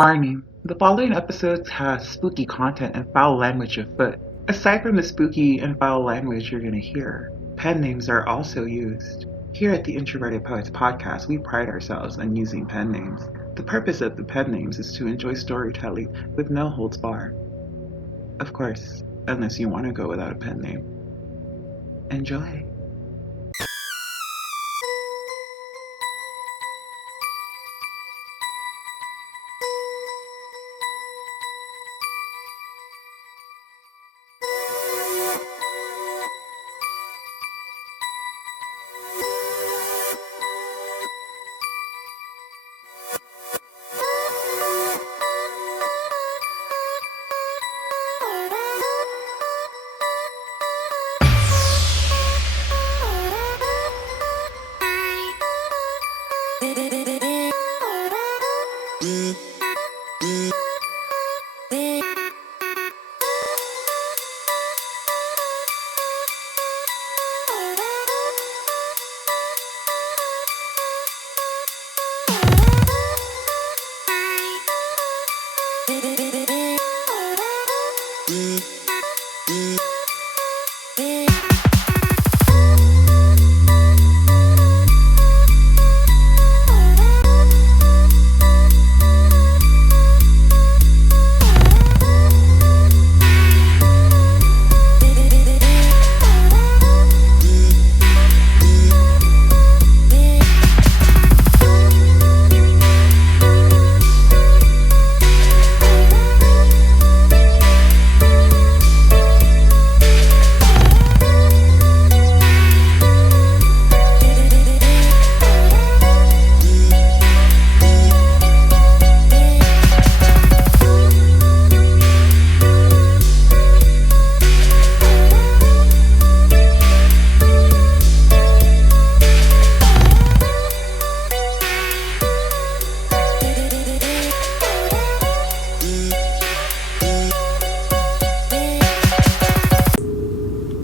Warning: the following episodes have spooky content and foul language afoot. Aside from the spooky and foul language you're going to hear, pen names are also used. Here at the Introverted Poets podcast, we pride ourselves on using pen names. The purpose of the pen names is to enjoy storytelling with no holds barred. Of course, unless you want to go without a pen name. Enjoy.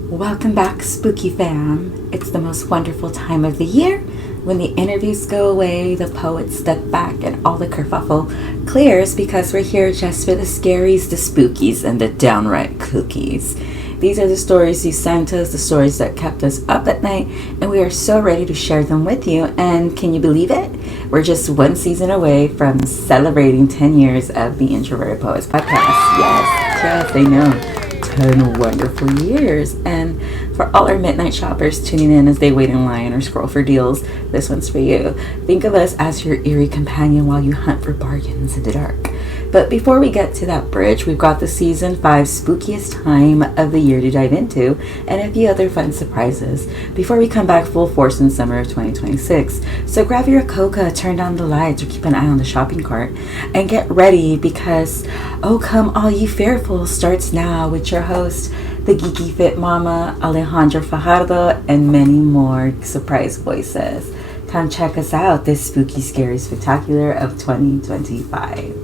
Welcome back, Spooky Fam. It's the most wonderful time of the year when the interviews go away, the poets step back, and all the kerfuffle clears because we're here just for the scaries, the spookies, and the downright kookies. These are the stories you sent us, the stories that kept us up at night, and we are so ready to share them with you. And can you believe it? We're just one season away from celebrating 10 years of the Introverted Poets podcast. Yes, I know. 10 wonderful years. And for all our midnight shoppers tuning in as they wait in line or scroll for deals, this one's for you. Think of us as your eerie companion while you hunt for bargains in the dark. But before we get to that bridge, we've got the season 5 spookiest time of the year to dive into and a few other fun surprises before we come back full force in summer of 2026. So grab your coca, turn down the lights, or keep an eye on the shopping cart and get ready because Oh Come All Ye Fearful starts now with your host, the Geeky Fit Mama, Alejandra Fajardo, and many more surprise voices. Come check us out this spooky, scary spectacular of 2025.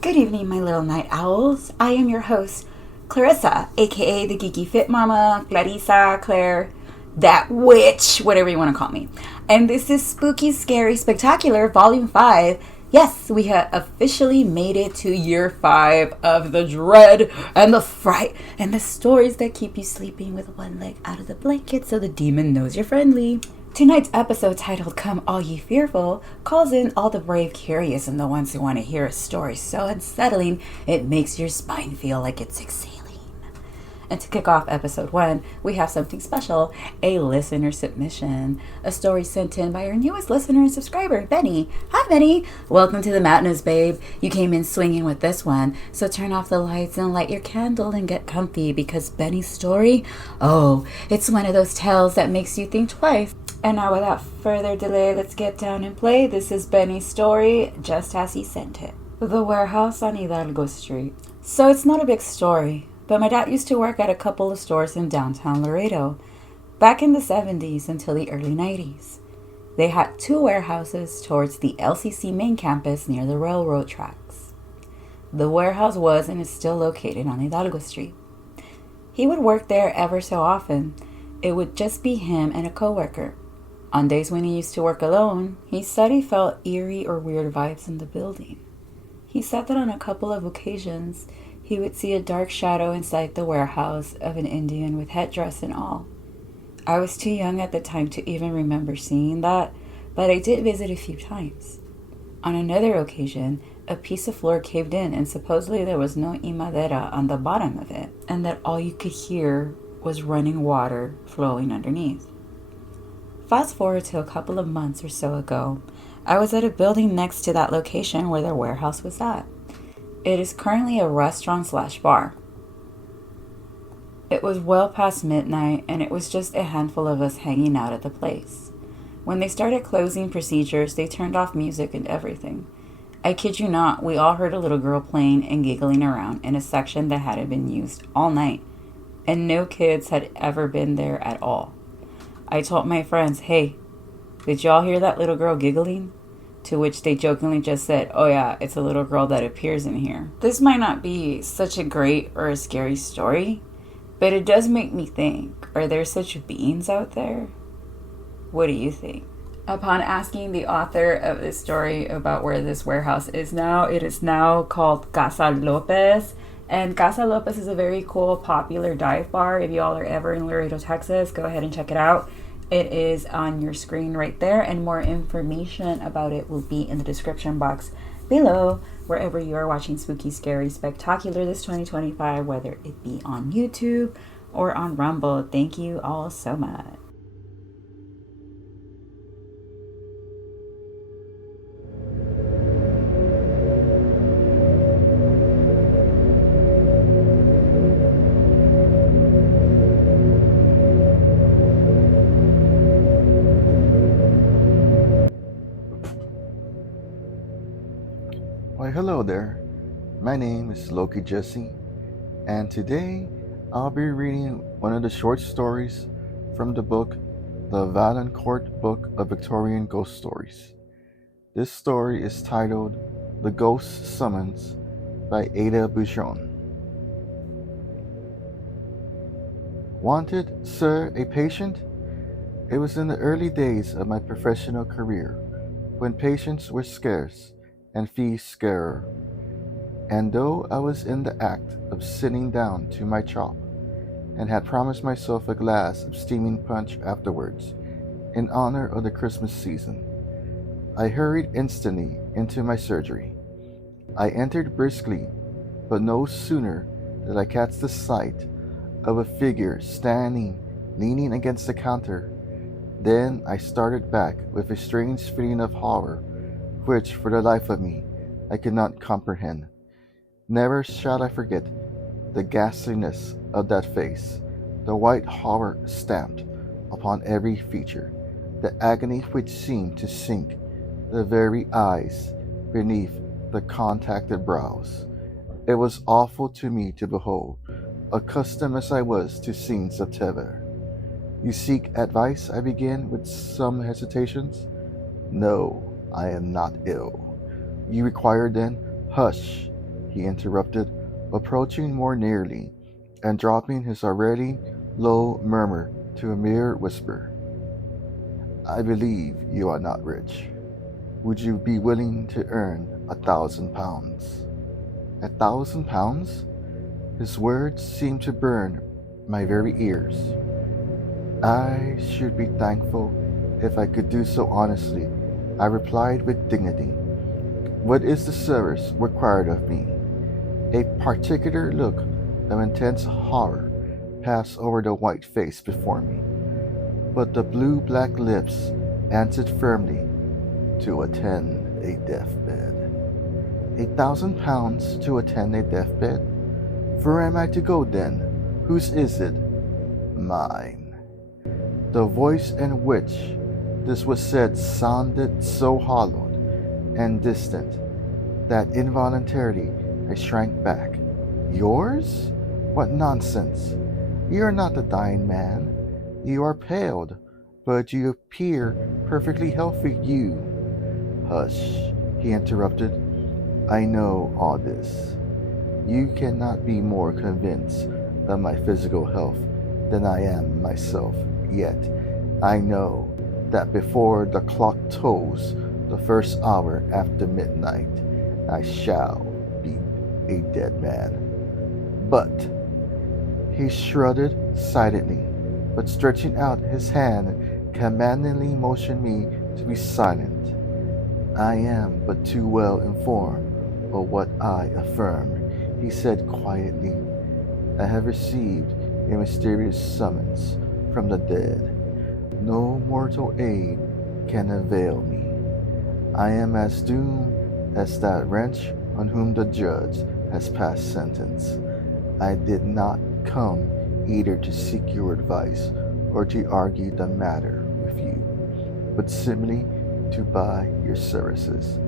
Good evening, my little night owls. I am your host, Clarissa, aka the Geeky Fit Mama, Clarissa, Claire, that witch, whatever you want to call me. And this is Spooky, Scary, Spectacular, Volume 5. Yes, we have officially made it to year 5 of the dread and the fright and the stories that keep you sleeping with one leg out of the blanket so the demon knows you're friendly. Tonight's episode, titled Come All Ye Fearful, calls in all the brave, curious, and the ones who want to hear a story so unsettling it makes your spine feel like it's exhaling. And to kick off episode 1, we have something special, a listener submission. A story sent in by our newest listener and subscriber, Benny. Hi, Benny. Welcome to the madness, babe. You came in swinging with this one, so turn off the lights and light your candle and get comfy because Benny's story, it's one of those tales that makes you think twice. And now, without further delay, let's get down and play. This is Benny's story, just as he sent it. The Warehouse on Hidalgo Street. So it's not a big story, but my dad used to work at a couple of stores in downtown Laredo, back in the 70s until the early 90s. They had 2 warehouses towards the LCC main campus near the railroad tracks. The warehouse was and is still located on Hidalgo Street. He would work there ever so often. It would just be him and a coworker. On days when he used to work alone, he said he felt eerie or weird vibes in the building. He said that on a couple of occasions he would see a dark shadow inside the warehouse of an Indian with headdress and all. I was too young at the time to even remember seeing that, but I did visit a few times. On another occasion, a piece of floor caved in and supposedly there was no imadera on the bottom of it, and that all you could hear was running water flowing underneath. Fast forward to a couple of months or so ago, I was at a building next to that location where their warehouse was at. It is currently a restaurant/bar. It was well past midnight and it was just a handful of us hanging out at the place. When they started closing procedures, they turned off music and everything. I kid you not, we all heard a little girl playing and giggling around in a section that hadn't been used all night, and no kids had ever been there at all. I told my friends, "Hey, did y'all hear that little girl giggling?" To which they jokingly just said, "Oh yeah, it's a little girl that appears in here." This might not be such a great or a scary story, but it does make me think, are there such beings out there? What do you think? Upon asking the author of this story about where this warehouse is now, it is now called Casa Lopez. And Casa Lopez is a very cool, popular dive bar. If y'all are ever in Laredo, Texas, go ahead and check it out. It is on your screen right there, and more information about it will be in the description box below, wherever you are watching Spooky, Scary, Spectacular this 2025, whether it be on YouTube or on Rumble. Thank you all so much. Why, hello there. My name is Loki Jesse, and today I'll be reading one of the short stories from the book The Valancourt Book of Victorian Ghost Stories. This story is titled The Ghost Summons by Ada Bouchon. Wanted, sir, a patient? It was in the early days of my professional career, when patients were scarce and fees scarer. And though I was in the act of sitting down to my chop, and had promised myself a glass of steaming punch afterwards, in honor of the Christmas season, I hurried instantly into my surgery. I entered briskly, but no sooner did I catch the sight of a figure standing, leaning against the counter, then I started back with a strange feeling of horror, which, for the life of me, I could not comprehend. Never shall I forget the ghastliness of that face, the white horror stamped upon every feature, the agony which seemed to sink the very eyes beneath the contracted brows. It was awful to me to behold, accustomed as I was to scenes of terror. You seek advice, I began with some hesitations. No, I am not ill. You require then? Hush, he interrupted, approaching more nearly, and dropping his already low murmur to a mere whisper. I believe you are not rich. Would you be willing to earn £1,000? £1,000? His words seemed to burn my very ears. I should be thankful if I could do so honestly, I replied with dignity. What is the service required of me? A particular look of intense horror passed over the white face before me, but the blue-black lips answered firmly, to attend a deathbed. £1,000 to attend a deathbed? Where am I to go then? Whose is it? Mine. The voice in which this was said sounded so hollowed and distant that involuntarily I shrank back. Yours? What nonsense! You are not a dying man. You are paled, but you appear perfectly healthy. You. Hush, he interrupted. I know all this. You cannot be more convinced of my physical health than I am myself. Yet I know that before the clock tolls the first hour after midnight, I shall be a dead man. But he shrugged silently, but stretching out his hand, commandingly motioned me to be silent. I am but too well informed of what I affirm, he said quietly. I have received a mysterious summons from the dead. No mortal aid can avail me. I am as doomed as that wretch on whom the judge has passed sentence. I did not come either to seek your advice or to argue the matter with you, but simply to buy your services.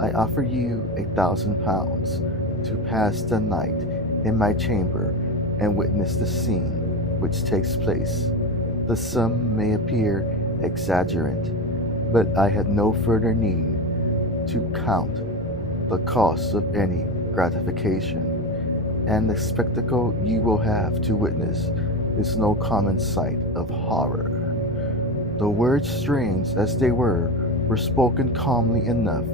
I offer you £1,000 to pass the night in my chamber and witness the scene which takes place. The sum may appear exaggerant, but I had no further need to count the cost of any gratification, and the spectacle you will have to witness is no common sight of horror. The words, strange as they were spoken calmly enough,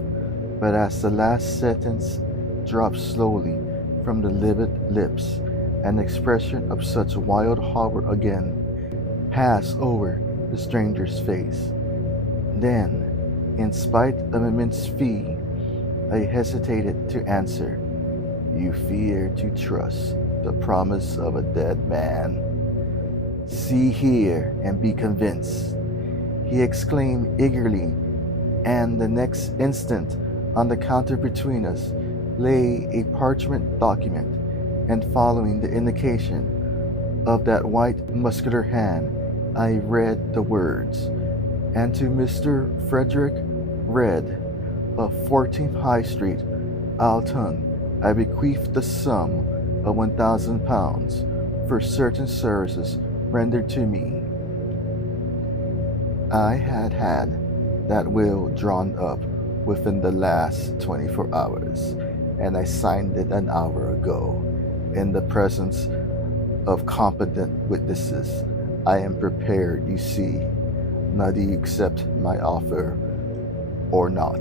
but as the last sentence dropped slowly from the livid lips, an expression of such wild horror again passed over the stranger's face. Then, in spite of immense fee, I hesitated to answer. You fear to trust the promise of a dead man? See here and be convinced, he exclaimed eagerly, and the next instant, on the counter between us, lay a parchment document, and following the indication of that white muscular hand, I read the words, and to Mr. Frederick Red of 14th High Street, Alton, I bequeath the sum of £1,000 for certain services rendered to me. I had that will drawn up within the last 24 hours, and I signed it an hour ago, in the presence of competent witnesses. I am prepared, you see. Now do you accept my offer or not?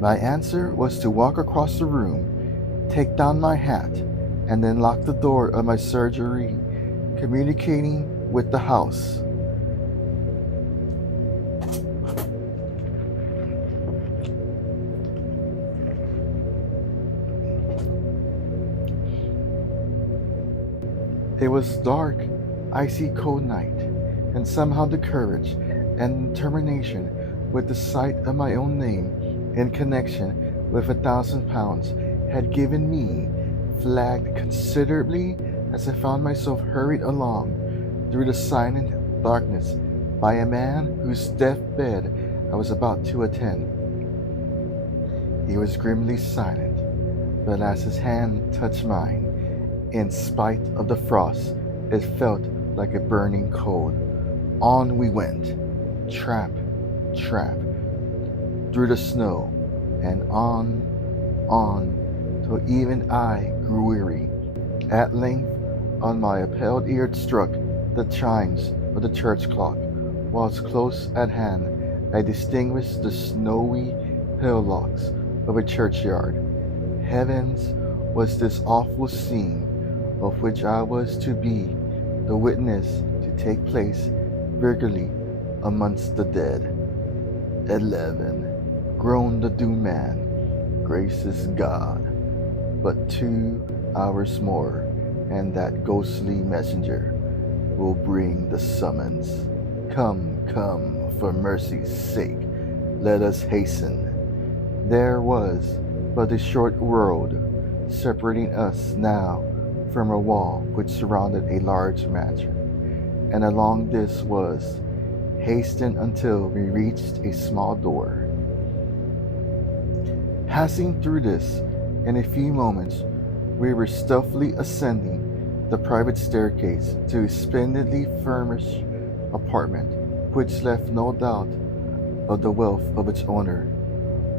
My answer was to walk across the room, take down my hat, and then lock the door of my surgery, communicating with the house. It was dark, icy cold night, and somehow the courage and determination with the sight of my own name in connection with £1,000 had given me flagged considerably as I found myself hurried along through the silent darkness by a man whose deathbed I was about to attend. He was grimly silent, but as his hand touched mine, in spite of the frost, it felt like a burning cold. On we went, tramp, tramp, through the snow, and on, till even I grew weary. At length, on my appalled ear struck the chimes of the church clock, whilst close at hand I distinguished the snowy hillocks of a churchyard. Heavens, was this awful scene of which I was to be the witness to take place regularly amongst the dead. 11, groaned the doomed man. Gracious God, but 2 hours more, and that ghostly messenger will bring the summons. Come, come, for mercy's sake, let us hasten. There was but a short road separating us now from a wall which surrounded a large mansion, and along this was hasten until we reached a small door. Passing through this, in a few moments we were stealthily ascending the private staircase to a splendidly furnished apartment which left no doubt of the wealth of its owner.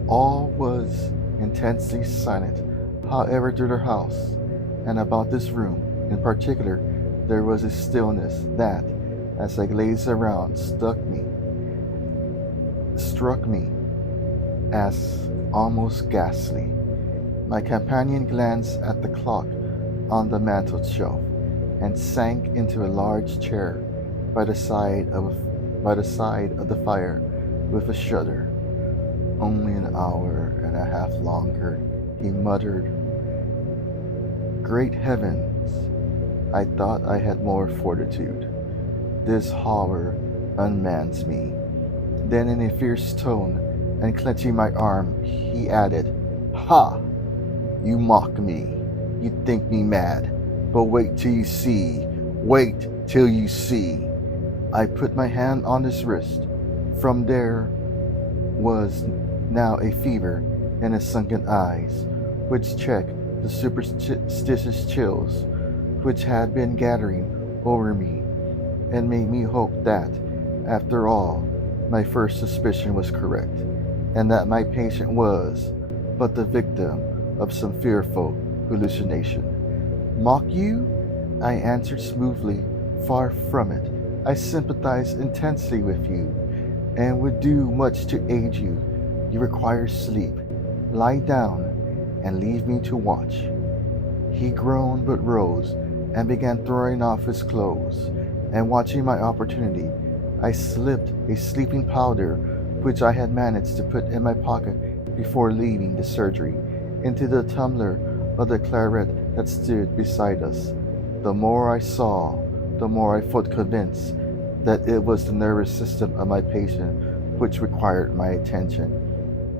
All was intensely silent, however, through the house, and about this room in particular there was a stillness that, as I gazed around, struck me as almost ghastly. My companion glanced at the clock on the mantel shelf and sank into a large chair by the side of the fire with a shudder. Only an hour and a half longer, he muttered. Great heavens! I thought I had more fortitude. This horror unmans me. Then, in a fierce tone, and clenching my arm, he added, Ha! You mock me. You think me mad. But wait till you see. Wait till you see. I put my hand on his wrist. From there was now a fever in his sunken eyes, which checked the superstitious chills which had been gathering over me, and made me hope that, after all, my first suspicion was correct, and that my patient was but the victim of some fearful hallucination. Mock you? I answered smoothly. Far from it. I sympathize intensely with you, and would do much to aid you. You require sleep. Lie down, and leave me to watch. He groaned but rose, and began throwing off his clothes, and watching my opportunity, I slipped a sleeping powder which I had managed to put in my pocket before leaving the surgery, into the tumbler of the claret that stood beside us. The more I saw, the more I felt convinced that it was the nervous system of my patient which required my attention.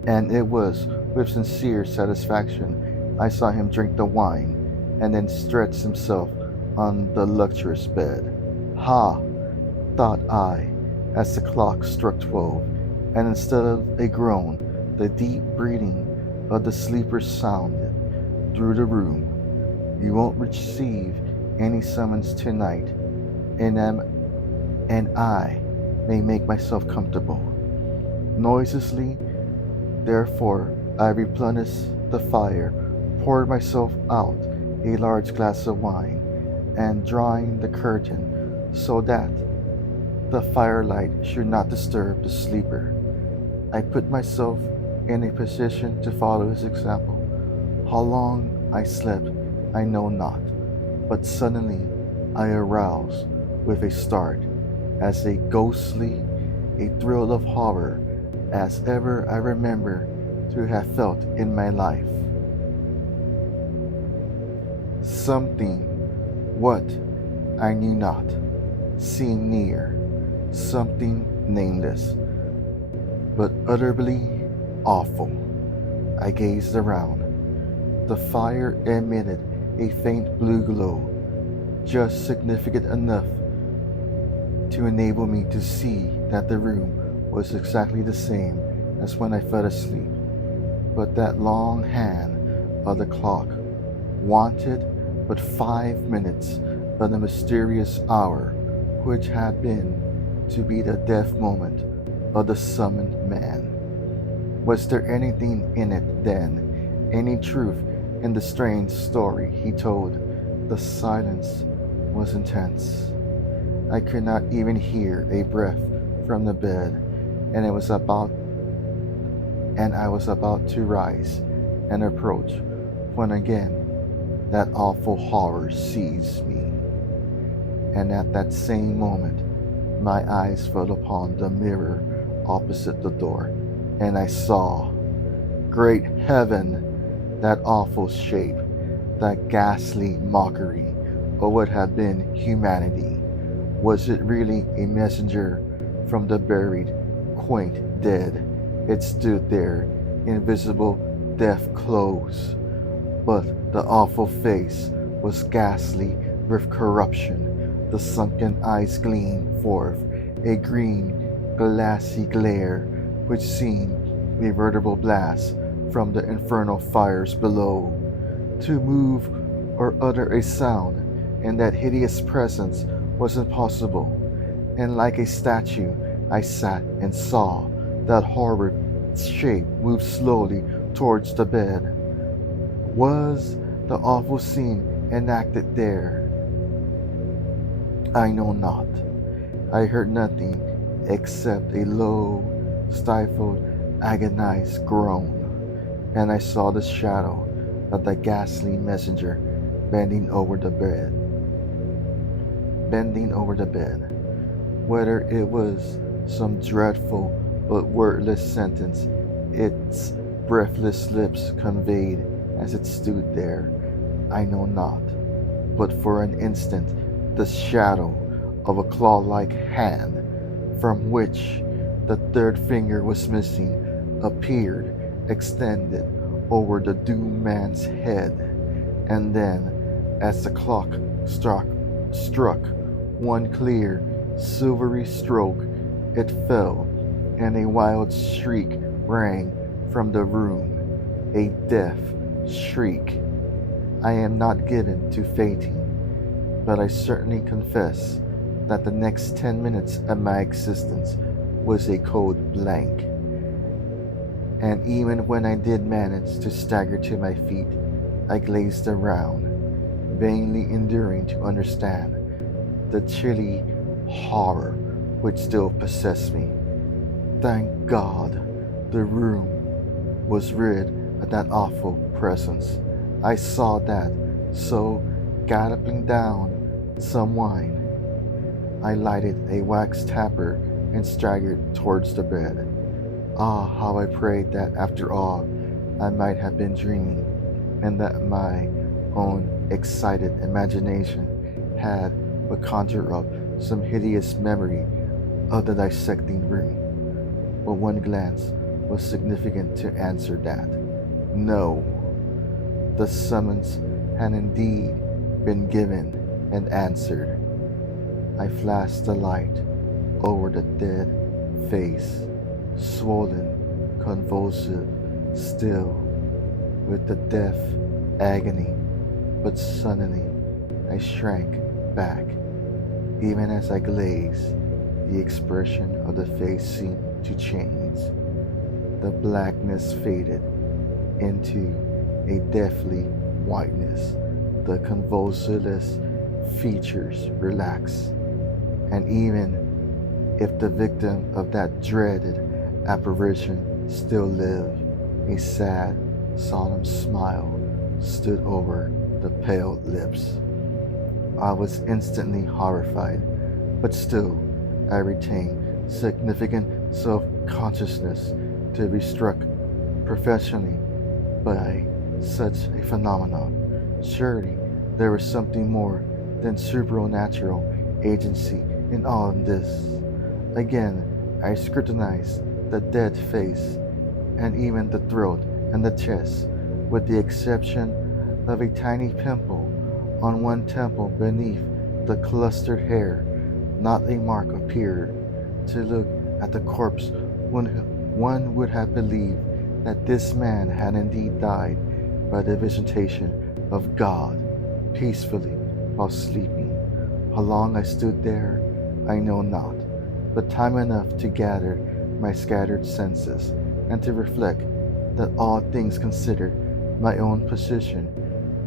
And it was with sincere satisfaction I saw him drink the wine, and then stretch himself on the luxurious bed. Ha! Thought I, as the clock struck 12, and instead of a groan, the deep breathing of the sleeper sounded through the room. You won't receive any summons tonight, and I may make myself comfortable. Noiselessly, therefore, I replenished the fire, poured myself out a large glass of wine, and drawing the curtain so that the firelight should not disturb the sleeper, I put myself in a position to follow his example. How long I slept, I know not, but suddenly I aroused with a start, as ghostly a thrill of horror as ever I remember to have felt in my life. Something, what, I knew not, seemed near, something nameless, but utterly awful. I gazed around. The fire emitted a faint blue glow, just significant enough to enable me to see that the room was exactly the same as when I fell asleep, but that long hand of the clock wanted but 5 minutes of the mysterious hour which had been to be the death moment of the summoned man. Was there anything in it then, any truth in the strange story he told? The silence was intense. I could not even hear a breath from the bed, and I was about to rise and approach, when again that awful horror seized me. And at that same moment, my eyes fell upon the mirror opposite the door, and I saw, great heaven, that awful shape, that ghastly mockery of what had been humanity. Was it really a messenger from the buried, quaint dead? It stood there, invisible, death clothes, but the awful face was ghastly with corruption. The sunken eyes gleamed forth a green, glassy glare, which seemed a veritable blast from the infernal fires below. To move or utter a sound in that hideous presence was impossible, and like a statue I sat and saw that horrid shape move slowly towards the bed. Was the awful scene enacted there? I know not. I heard nothing except a low, stifled, agonized groan, and I saw the shadow of the ghastly messenger bending over the bed. Bending over the bed. Whether it was some dreadful but wordless sentence its breathless lips conveyed as it stood there, I know not. But for an instant, the shadow of a claw-like hand, from which the third finger was missing, appeared, extended over the doomed man's head. And then, as the clock struck one clear, silvery stroke, it fell, and a wild shriek rang from the room, a death shriek. I am not given to fainting, but I certainly confess that the next 10 minutes of my existence was a cold blank. And even when I did manage to stagger to my feet, I gazed around, vainly enduring to understand the chilly horror which still possessed me. Thank God, the room was rid of that awful presence. I saw that, so, galloping down some wine, I lighted a wax taper and staggered towards the bed. Ah, how I prayed that after all I might have been dreaming, and that my own excited imagination had but conjured up some hideous memory of the dissecting room. But one glance was significant to answer that. No, the summons had indeed been given and answered. I flashed the light over the dead face, swollen, convulsive, still, with the death agony, but suddenly I shrank back. Even as I gazed, the expression of the face seemed to change. The blackness faded into a deathly whiteness. The convulsive features relaxed, and even if the victim of that dreaded apparition still lived, a sad, solemn smile stood over the pale lips. I was instantly horrified, but still I retained significant self-consciousness to be struck professionally by such a phenomenon. Surely there was something more than supernatural agency in all this. Again, I scrutinized the dead face, and even the throat and the chest, with the exception of a tiny pimple on one temple beneath the clustered hair. Not a mark appeared. To look at the corpse, one would have believed that this man had indeed died by the visitation of God peacefully while sleeping. How long I stood there, I know not, but time enough to gather my scattered senses and to reflect that all things considered, my own position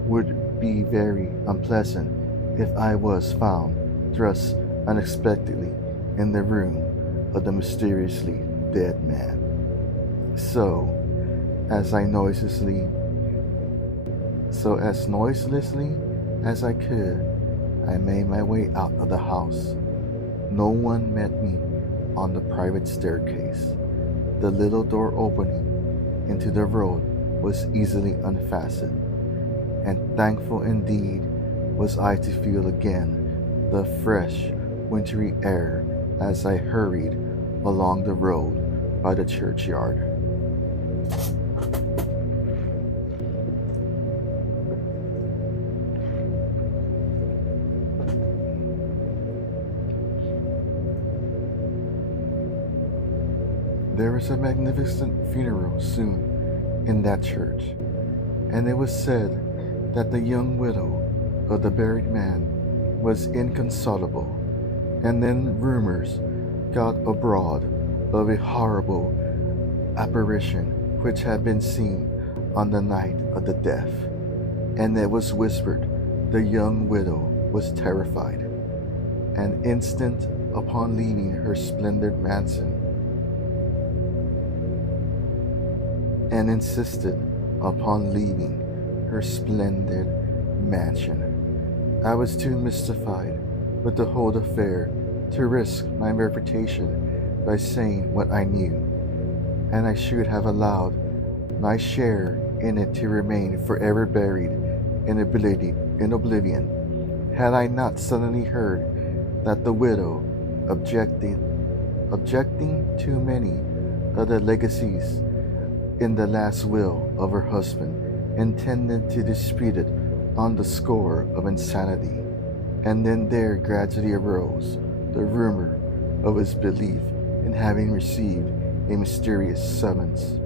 would be very unpleasant if I was found thus unexpectedly in the room of the mysteriously dead man. So, as noiselessly as I could, I made my way out of the house. No one met me on the private staircase. The little door opening into the road was easily unfastened, and thankful indeed was I to feel again the fresh, wintry air as I hurried along the road by the churchyard. There was a magnificent funeral soon in that church, and it was said that the young widow of the buried man was inconsolable, and then rumors got abroad of a horrible apparition which had been seen on the night of the death, and it was whispered the young widow was terrified, and instant upon leaving her splendid mansion, and insisted upon leaving her splendid mansion. I was too mystified with the whole affair to risk my reputation by saying what I knew, and I should have allowed my share in it to remain forever buried in oblivion, had I not suddenly heard that the widow, objecting to many of the legacies in the last will of her husband, intended to dispute it on the score of insanity. And then there gradually arose the rumor of his belief in having received a mysterious summons.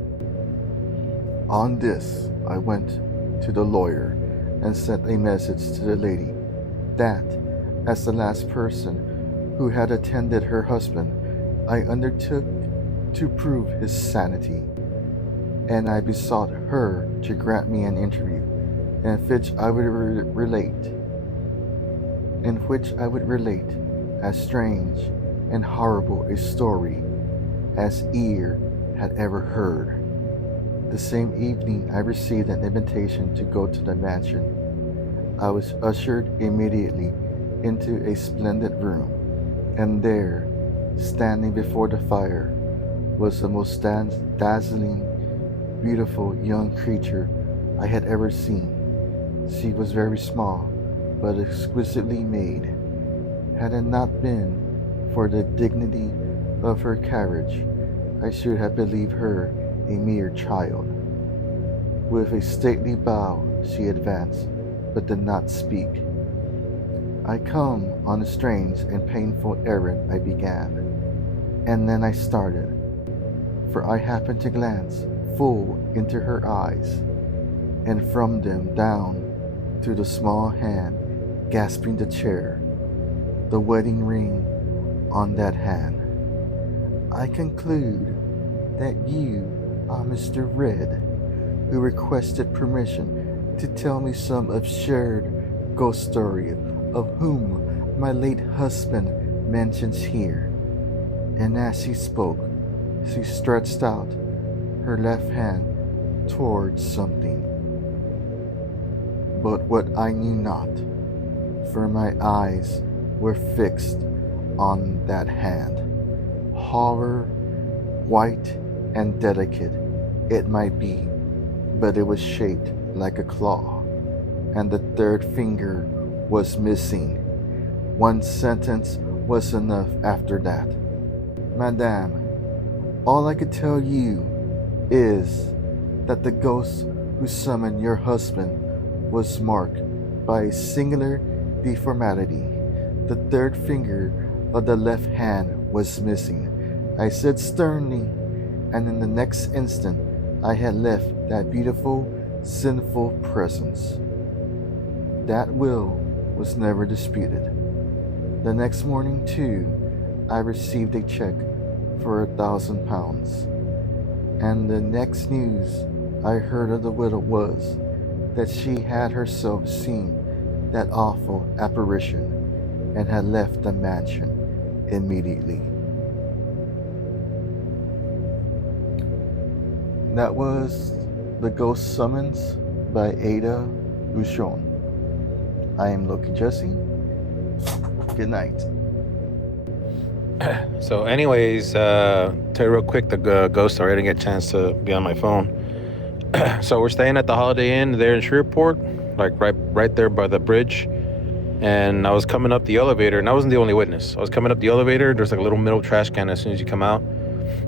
On this, I went to the lawyer and sent a message to the lady that, as the last person who had attended her husband, I undertook to prove his sanity, and I besought her to grant me an interview in which I would relate as strange and horrible a story as ear had ever heard. The same evening I received an invitation to go to the mansion. I was ushered immediately into a splendid room, and there, standing before the fire, was the most dazzling, beautiful young creature I had ever seen. She was very small, but exquisitely made. Had it not been for the dignity of her carriage, I should have believed her a mere child. With a stately bow, she advanced, but did not speak. I come on a strange and painful errand, I began, and then I started, for I happened to glance full into her eyes, and from them down to the small hand gasping the chair, the wedding ring on that hand. I conclude that you are Mr. Red, who requested permission to tell me some absurd ghost story of whom my late husband mentions here. And as she spoke, she stretched out her left hand towards something, but what I knew not, for my eyes were fixed on that hand. Horror, white and delicate it might be, but it was shaped like a claw, and the third finger was missing. One sentence was enough after that. Madame, all I could tell you is that the ghost who summoned your husband was marked by a singular deformity. The third finger of the left hand was missing, I said sternly, and in the next instant I had left that beautiful, sinful presence. That will was never disputed. The next morning, too, I received a check for £1,000, and the next news I heard of the widow was that she had herself seen that awful apparition and had left the mansion immediately. That was The Ghost Summons by Ada Bouchon. I am Loki Jesse. Good night. So anyways, tell you real quick the ghost story. I didn't get a chance to be on my phone. So we're staying at the Holiday Inn there in Shreveport, like right there by the bridge. And I was coming up the elevator, and I wasn't the only witness. I was coming up the elevator. There's like a little middle trash can as soon as you come out.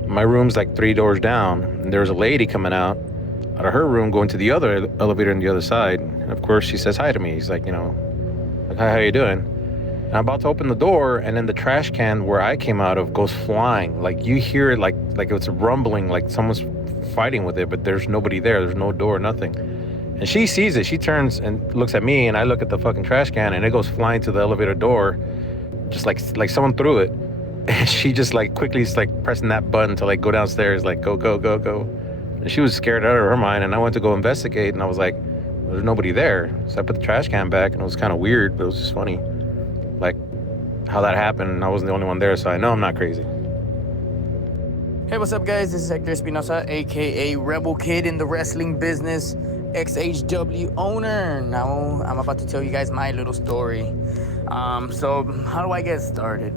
My room's like 3 doors down, and there was a lady coming out of her room going to the other elevator on the other side. And of course, she says hi to me. He's like, like, hi, how you doing? And I'm about to open the door, and then the trash can where I came out of goes flying. Like, you hear it like it's rumbling, like someone's fighting with it, but there's nobody there. There's no door, nothing. And she sees it. She turns and looks at me, and I look at the fucking trash can, and it goes flying to the elevator door, just like someone threw it. And she just like quickly is like pressing that button to like go downstairs, like go, go, go, go. And she was scared out of her mind, and I went to go investigate, and I was like, there's nobody there. So I put the trash can back, and it was kind of weird, but it was just funny, like how that happened. And I wasn't the only one there, so I know I'm not crazy. Hey, what's up, guys? This is Hector Espinosa, aka Rebel Kid in the wrestling business, XHW owner. Now, I'm about to tell you guys my little story. So, how do I get started?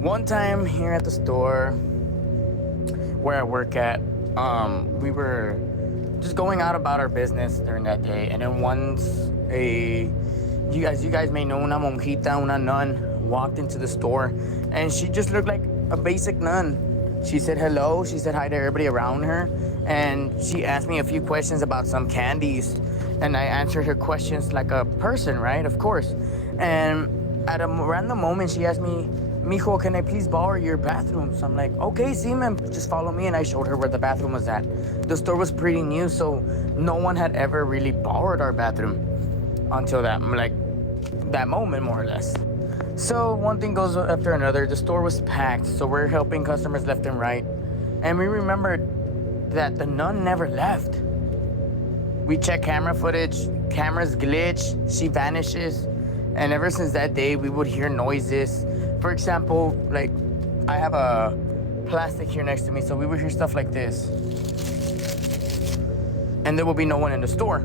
One time here at the store where I work at, we were just going out about our business during that day, and then once you guys may know, una monjita, una nun, walked into the store, and she just looked like a basic nun. She said hello, she said hi to everybody around her, and she asked me a few questions about some candies, and I answered her questions like a person, right? Of course. And at a random moment, she asked me, Mijo, can I please borrow your bathroom? So I'm like, okay, see, ma'am, just follow me. And I showed her where the bathroom was at. The store was pretty new, so no one had ever really borrowed our bathroom until that moment, more or less. So one thing goes after another. The store was packed, so we're helping customers left and right. And we remembered that the nun never left. We checked camera footage, cameras glitch, she vanishes. And ever since that day, we would hear noises. For example, like, I have a plastic here next to me, so we would hear stuff like this. And there would be no one in the store.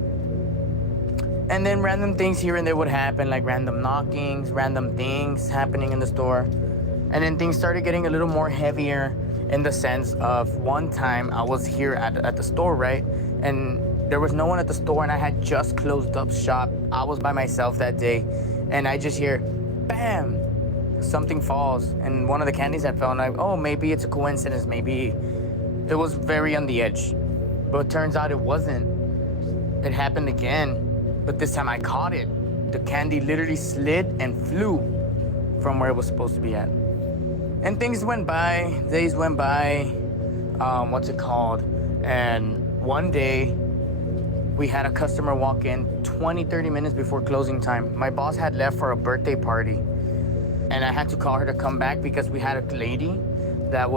And then random things here and there would happen, like random knockings, random things happening in the store. And then things started getting a little more heavier in the sense of one time I was here at the store, right? And there was no one at the store, and I had just closed up shop. I was by myself that day, and I just hear, bam, something falls. And one of the candies had fell, and oh, maybe it's a coincidence. Maybe it was very on the edge. But it turns out it wasn't. It happened again. But this time I caught it. The candy literally slid and flew from where it was supposed to be at. And things went by, days went by, and one day we had a customer walk in 20-30 minutes before closing time. My boss had left for a birthday party, and I had to call her to come back because we had a lady that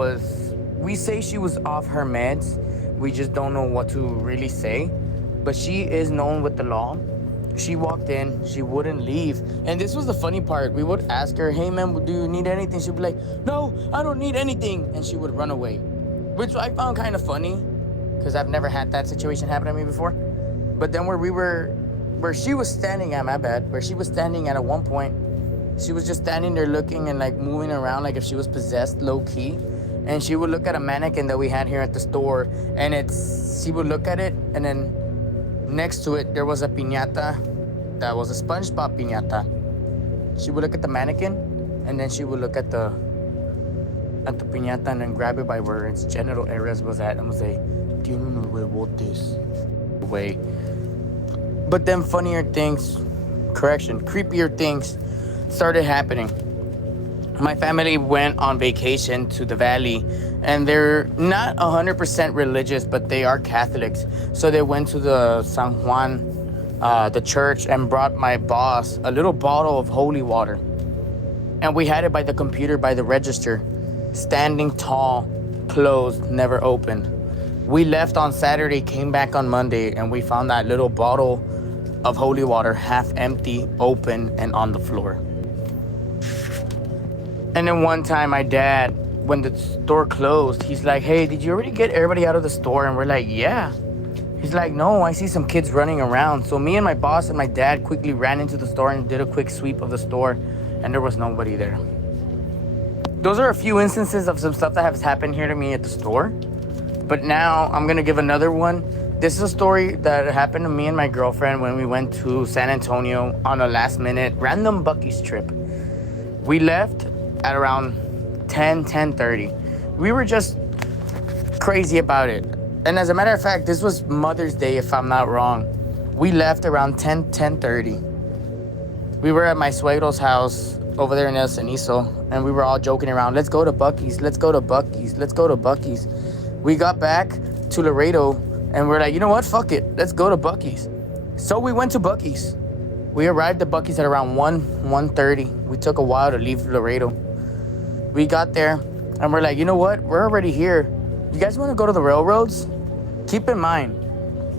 we say she was off her meds. We just don't know what to really say, but she is known with the law. She walked in, she wouldn't leave. And this was the funny part. We would ask her, hey, ma'am, do you need anything? She'd be like, no, I don't need anything. And she would run away, which I found kind of funny because I've never had that situation happen to me before. But then where she was standing at, where she was standing at one point, she was just standing there looking and like moving around like if she was possessed, low key. And she would look at a mannequin that we had here at the store, and she would look at it, and then next to it, there was a piñata that was a SpongeBob piñata. She would look at the mannequin, and then she would look at the piñata and then grab it by where its genital areas was at and would say, tiene unos huevotes. Way. But then creepier things started happening. My family went on vacation to the valley, and they're not 100% religious, but they are Catholics. So they went to the San Juan, the church, and brought my boss a little bottle of holy water. And we had it by the computer, by the register, standing tall, closed, never opened. We left on Saturday, came back on Monday, and we found that little bottle of holy water, half empty, open, and on the floor. And then one time, my dad, when the store closed, he's like, hey, did you already get everybody out of the store? And we're like, yeah. He's like, no, I see some kids running around. So me and my boss and my dad quickly ran into the store and did a quick sweep of the store, and there was nobody there. Those are a few instances of some stuff that has happened here to me at the store. But now I'm going to give another one. This is a story that happened to me and my girlfriend when we went to San Antonio on a last-minute random Buc-ee's trip. We left at around 10:30. We were just crazy about it. And as a matter of fact, this was Mother's Day, if I'm not wrong. We left around 10:30. We were at my suegro's house over there in El Cenizo, and we were all joking around. Let's go to Buc-ee's. Let's go to Buc-ee's. Let's go to Buc-ee's. We got back to Laredo, and we're like, you know what? Fuck it. Let's go to Buc-ee's. So we went to Buc-ee's. We arrived at Buc-ee's at around 1:30. We took a while to leave Laredo. We got there, and we're like, you know what? We're already here. You guys want to go to the railroads? Keep in mind,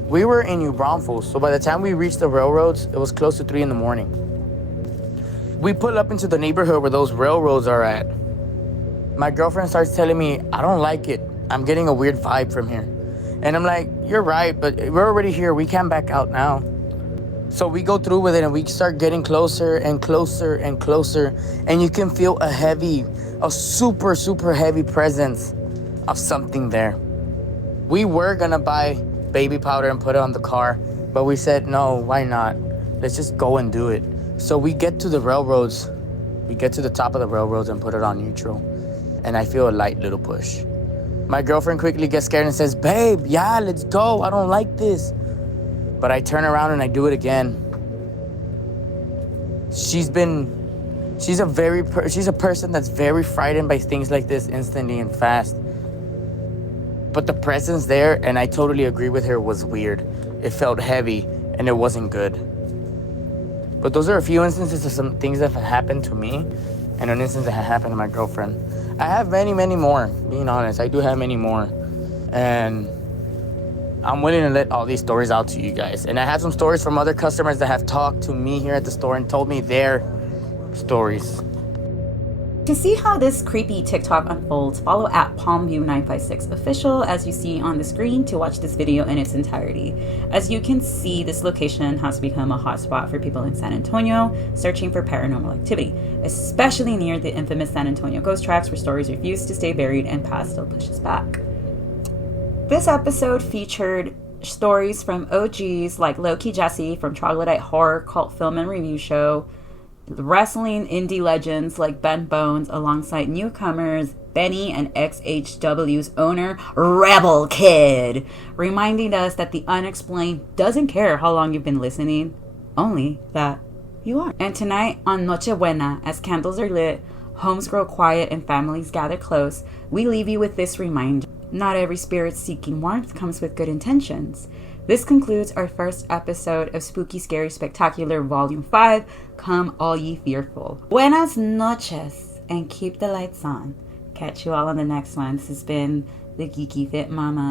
we were in New Braunfels, so by the time we reached the railroads, it was close to 3 in the morning. We pull up into the neighborhood where those railroads are at. My girlfriend starts telling me, I don't like it. I'm getting a weird vibe from here. And I'm like, you're right, but we're already here. We can't back out now. So we go through with it and we start getting closer and closer and closer. And you can feel a super, super heavy presence of something there. We were gonna buy baby powder and put it on the car, but we said, no, why not? Let's just go and do it. So we get to the railroads. We get to the top of the railroads and put it on neutral. And I feel a light little push. My girlfriend quickly gets scared and says, babe, yeah, let's go. I don't like this. But I turn around and I do it again. She's a person that's very frightened by things like this instantly and fast. But the presence there, and I totally agree with her, was weird. It felt heavy and it wasn't good. But those are a few instances of some things that have happened to me and an instance that had happened to my girlfriend. I have many, many more, being honest. I do have many more. And I'm willing to let all these stories out to you guys. And I have some stories from other customers that have talked to me here at the store and told me their stories. To see how this creepy TikTok unfolds, follow at PalmView956official as you see on the screen to watch this video in its entirety. As you can see, this location has become a hotspot for people in San Antonio searching for paranormal activity, especially near the infamous San Antonio ghost tracks where stories refuse to stay buried and past still pushes back. This episode featured stories from OGs like Loki Jesse from Troglodyte Horror Cult Film and Review Show, wrestling indie legends like Ben Bones alongside newcomers Benny and XHW's owner Rebel Kid, reminding us that the unexplained doesn't care how long you've been listening, only that you are. And tonight on Noche Buena, as candles are lit, homes grow quiet and families gather close, we leave you with this reminder: not every spirit seeking warmth comes with good intentions. This concludes our first episode of Spooky Scary Spectacular Volume 5, Come All Ye Fearful. Buenas noches, and keep the lights on. Catch you all on the next one. This has been the Geeky Fit Mama.